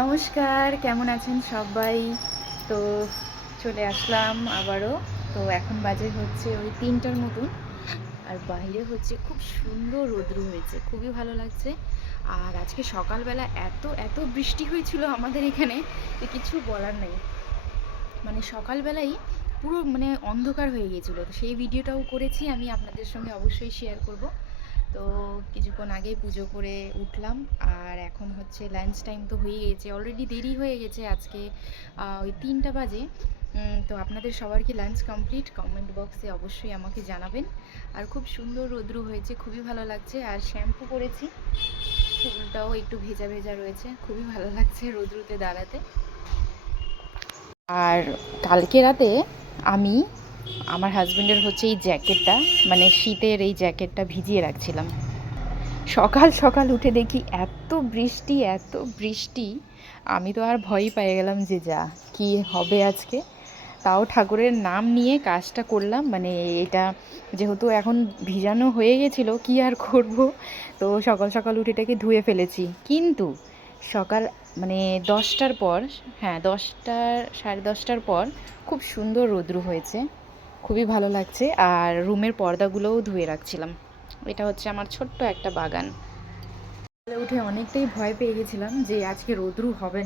নমস্কার, কেমন আছেন সবাই? তো চলে আসলাম আবারও। তো এখন বাজে হচ্ছে ওই ৩টার মতন। আর বাইরে হচ্ছে খুব সুন্দর রৌদ্র হয়েছে, খুবই ভালো লাগছে। আর আজকে সকালবেলা এত বৃষ্টি হয়েছিল আমাদের এখানে যে কিছু বলার নেই। মানে সকালবেলাই পুরো মানে অন্ধকার হয়ে গিয়েছিল। তো সেই ভিডিওটাও করেছি, আমি আপনাদের সঙ্গে অবশ্যই শেয়ার করব। তো কিছুক্ষণ আগেই পুজো করে উঠলাম। আর এখন হচ্ছে লাঞ্চ টাইম তো হয়ে গেছে, অলরেডি দেরি হয়ে গেছে আজকে ওই ৩টা বাজে। তো আপনাদের সবার কি লাঞ্চ কমপ্লিট? কমেন্ট বক্সে অবশ্যই আমাকে জানাবেন। আর খুব সুন্দর রৌদ্র হয়েছে, খুবই ভালো লাগছে। আর শ্যাম্পু করেছি, চুলটাও একটু ভেজা ভেজা রয়েছে, খুবই ভালো লাগছে রৌদ্রতে দাঁড়াতে। আর কালকে রাতে আমি আমার হাজব্যান্ডের হচ্ছে এই জ্যাকেটটা, মানে শীতের এই জ্যাকেটটা ভিজিয়ে রাখছিলাম। সকাল সকাল উঠে দেখি এত বৃষ্টি, আমি তো আর ভয়ই পেয়ে গেলাম যে যা কি হবে আজকে। তাও ঠাকুরের নাম নিয়ে কাজটা করলাম, মানে এটা যেহেতু এখন ভিজানো হয়ে গেছিলো কি আর করব। তো সকাল সকাল উঠে এটাকে ধুয়ে ফেলেছি, কিন্তু সকাল মানে 10টার পর, হ্যাঁ 10টা 10:30টার পর খুব সুন্দর রৌদ্র হয়েছে, খুবই ভালো লাগছে। আর রুমের পর্দাগুলোও ধুয়ে রাখছিলাম। এটা হচ্ছে আমার ছোট্ট একটা বাগান। সকালে উঠে অনেকটাই ভয় পেয়ে গেছিলাম যে আজকে রৌদ্র হবে না।